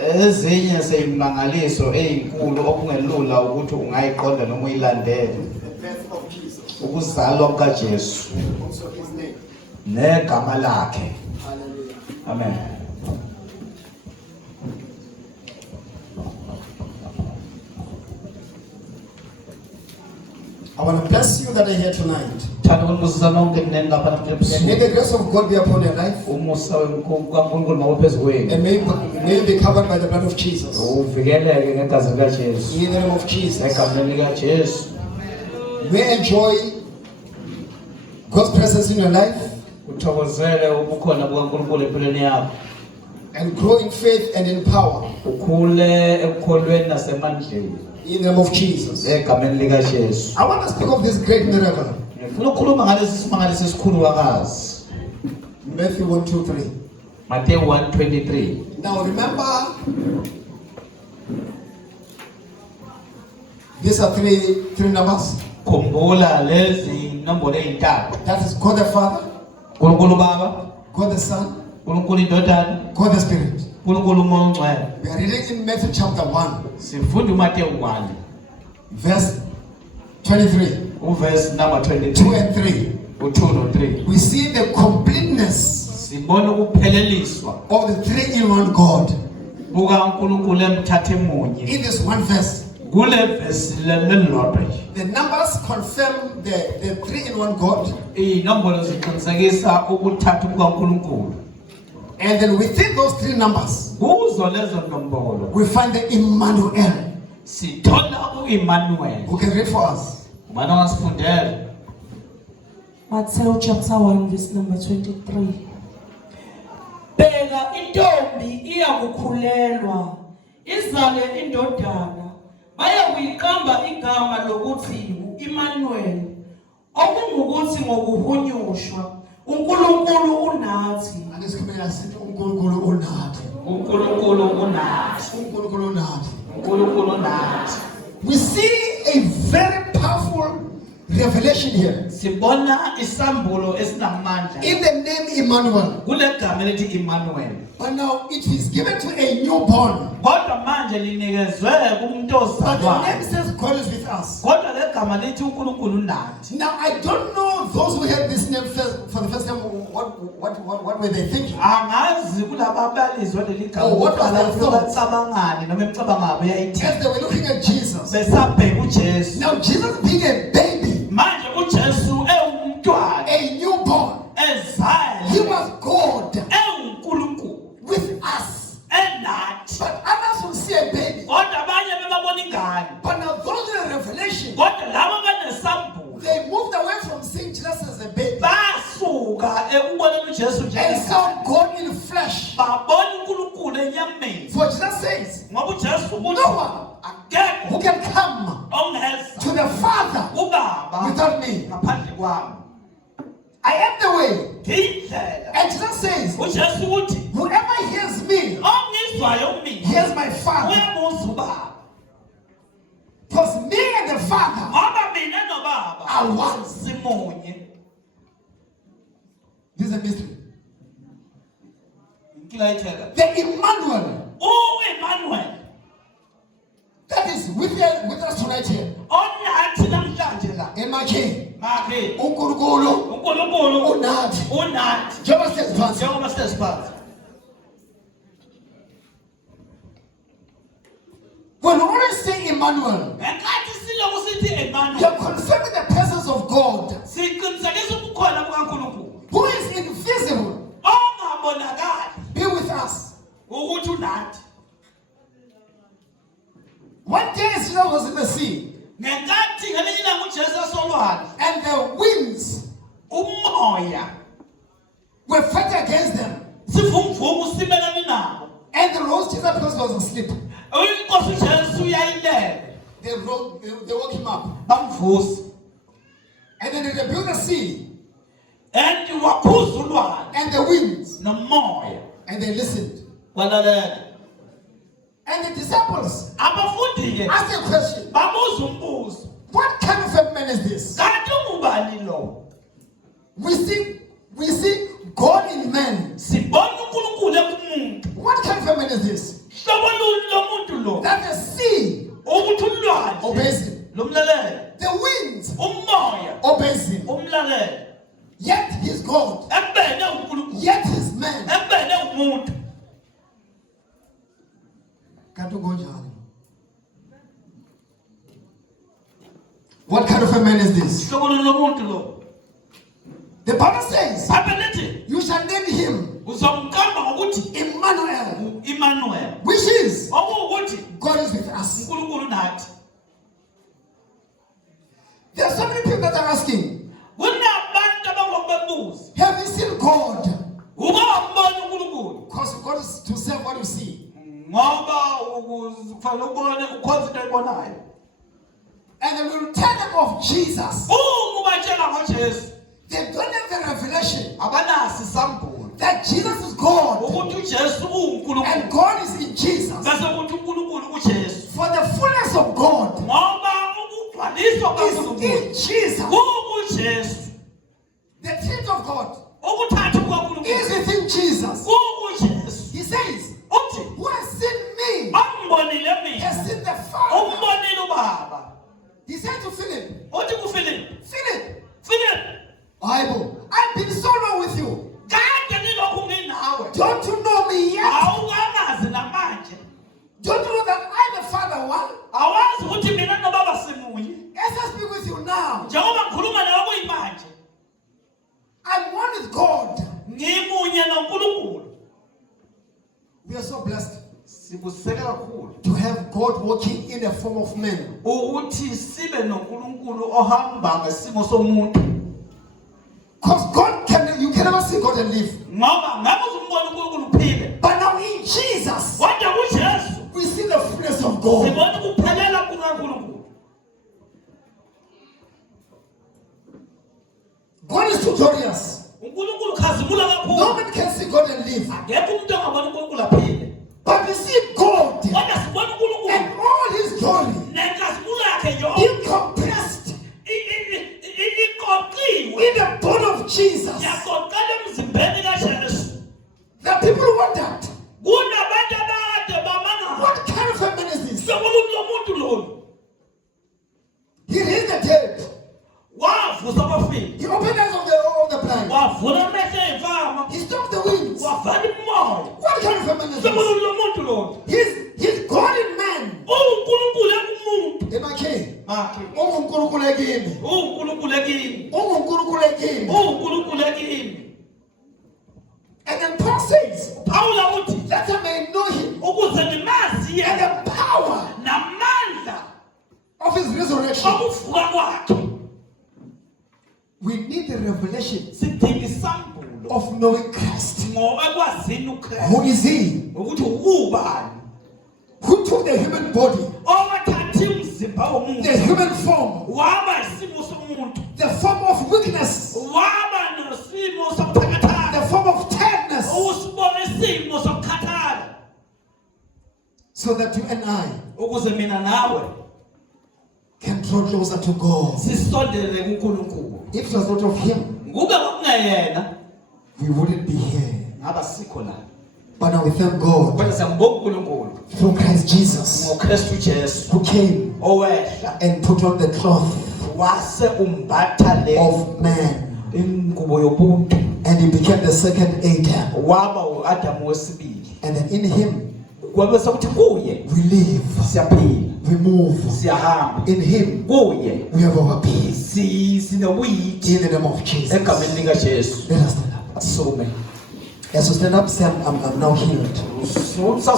Ezinye seyimangaliso ezinkulu okungelula ukuthi ungayiqonda noma uyilandele. The birth of Jesus. Ukuzalwa kukaJesu Also his name. negama lakhe. Hallelujah. Amen. I want to bless you that are here tonight. Thanda ukubuza nonke kunene lapha And may the grace of God be upon your life. umusa kaNkulunkulu mawuphezu kwenu. And may you be covered by the blood of Jesus. Uvikeleke ngegazi likaJesu. In the name of Jesus. Egameni likaJesu. May enjoy God's presence in your life. Uthokozele ubukhona bukaNkulunkulu empilweni yakho. And grow in faith and in power. Ukhule ekukholweni nasemandleni. In the name of Jesus. Egameni likaJesu. I want to speak of this great miracle. Ngifuna ukukhuluma ngalesi simangaliso esikhulu kakhulu. Matthew 1:2-3. Matthew 1:23. Now remember, these are three numbers. Khumbula lezi nombolo ezintathu. That is God the Father, uNkulunkulu Baba, God the Son, uNkulunkulu Indodana, God the Spirit. uNkulunkulu Umoya Ongcwele. We are reading in Matthew chapter 1, Sifunda uMatthew 1, verse 23, uverse number 2 22, and 3. u2 no3. We see the completeness Sibona ukupheleliswa of the three-in-one God bukaNkulunkulu emthathe munye. in this one verse. Kule verse lelilodwa. The numbers confirm the three-in-one God. Inombolo ziqinisekisa ukuthatha kukaNkulunkulu. And then within those three numbers, Kuzo lezo nombolo we find the Emmanuel, sithola uEmmanuel. who can read for us. Ubani ongasifundela? Matthew chapter 1 verse number 23. Bheka intombi iyakukhulelwa izale indodana bayakuyiqamba igama lokuthi Emmanuel okungukuthi ngokuhunyushwa uNkulunkulu unathi. And this coming as uNkulunkulu unathi. uNkulunkulu unathi. uNkulunkulu unathi. uNkulunkulu unathi. We see a very powerful revelation here. Sibona isambulo esinamandla In the name Emmanuel. kule gama elithi Emmanuel. But now it is given to a newborn. Kodwa manje linikezwe kumuntu But the ozalwayo. name says God is with us. Kodwa le gama lithi uNkulunkulu unathi. Now I don't know those who heard this name for the first time. What were they thinking? Angazi kulabo abalizwa leli gama Oh, what was ukuqala their thoughts? bacabangani noma emicabanga yabo yayithi. As they were looking at Jesus. Besabheka uJesu. Now Jesus being a baby, Manje uJesu ewumntwana a newborn, he ezayo was God ewuNkulunkulu with us. enathi. But others will see a baby. Kodwa abanye bebabona ingane. But now those in the revelation, Kodwa labo benesambulo they moved away from seeing Jesus as a baby basuka ekuboneni uJesu and njengengane. saw God in flesh. Babona uNkulunkulu enyameni. For Jesus says, Ngoba uJesu no uthi one akekho who can come ongeza to the Father uBaba without me. ngaphandle kwami. I am the way. Ngiyindlela. And Jesus says, uJesu uthi whoever hears me, ongizwayo mina hears my Father. uyamuzwa uBaba. Because me and the Father Ngoba mina noBaba are one. simunye. This is a mystery. Ngilayitheka. The Emmanuel uEmmanuel that is with us tonight here. onathi namhlanje la. Emakhe Ngakhe uNkulunkulu uNkulunkulu unathi. unathi. Njengoba sihlezi phansi. Njengoba sihlezi phansi. When we always say Emmanuel, Ngenkathi siloko sithi we Emmanuel are confirming the presence of God, siqinisekisa ukukhona kukaNkulunkulu who is invisible, ongabonakali be with us. ukuthi unathi. One day Jesus was in the sea, Ngenkathi ngelinye ilanga uJesu asolwandle and the winds umoya were fighting against them. sivumvumu simelane nabo. And they rose Jesus because he was asleep. Inkosi uJesu uyayilele They woke him up. bamvusa And then they rebuked the sea and wakhuza ulwandle and the winds, nomoya and they listened. walalela. And the disciples Abafundi ke asked a question. babuza umbuzo, What kind of a man is this? kanti ungubani lo? We see God in man. Sibona uNkulunkulu ekumuntu. What kind of a man is this? that the sea obeys him, the winds obeys him, yet he's God, yet he's man. Can't you go, Johnny? What kind of a man is this? The Bible says, you shall name him Emmanuel, which is God is with us. There are so many people that are asking, have you seen God? Because God is to serve what you see. And the return of Jesus, they don't have the revelation that Jesus is God and God is in Jesus. For the fullness of God is in Jesus. The truth of God is within Jesus. He says, who has seen me has seen the Father. He said to Philip, Philip, Bible, I've been so long with you. Don't you know me yet? Don't you know that I'm the Father one? As I speak with you now, I'm one with God. We are so blessed to have God walking in the form of man. Because God you can never see God and live. But now in Jesus, we see the fullness of God. God is victorious. No man can see God and live. But we see God and all his glory encompassed in the body of Jesus. The people wondered, what kind of a man is this? He raised the dead. He opened the eyes of the blind. He stopped the winds. What kind of a man is this? He's God in man. And then Paul says, that I may know him and the power of his resurrection. We need the revelation of knowing Christ. Who is he? Who took the human body, the human form, the form of weakness, the form of tiredness, so that you and I can draw closer to God. If it was not of him, we wouldn't be here. But now we thank God through Christ Jesus, who came and put on the cloth of man, and he became the second Adam. And then in him we live, we move. In him we have our peace. In the name of Jesus. Let us stand up. As we stand up, say, I'm now healed.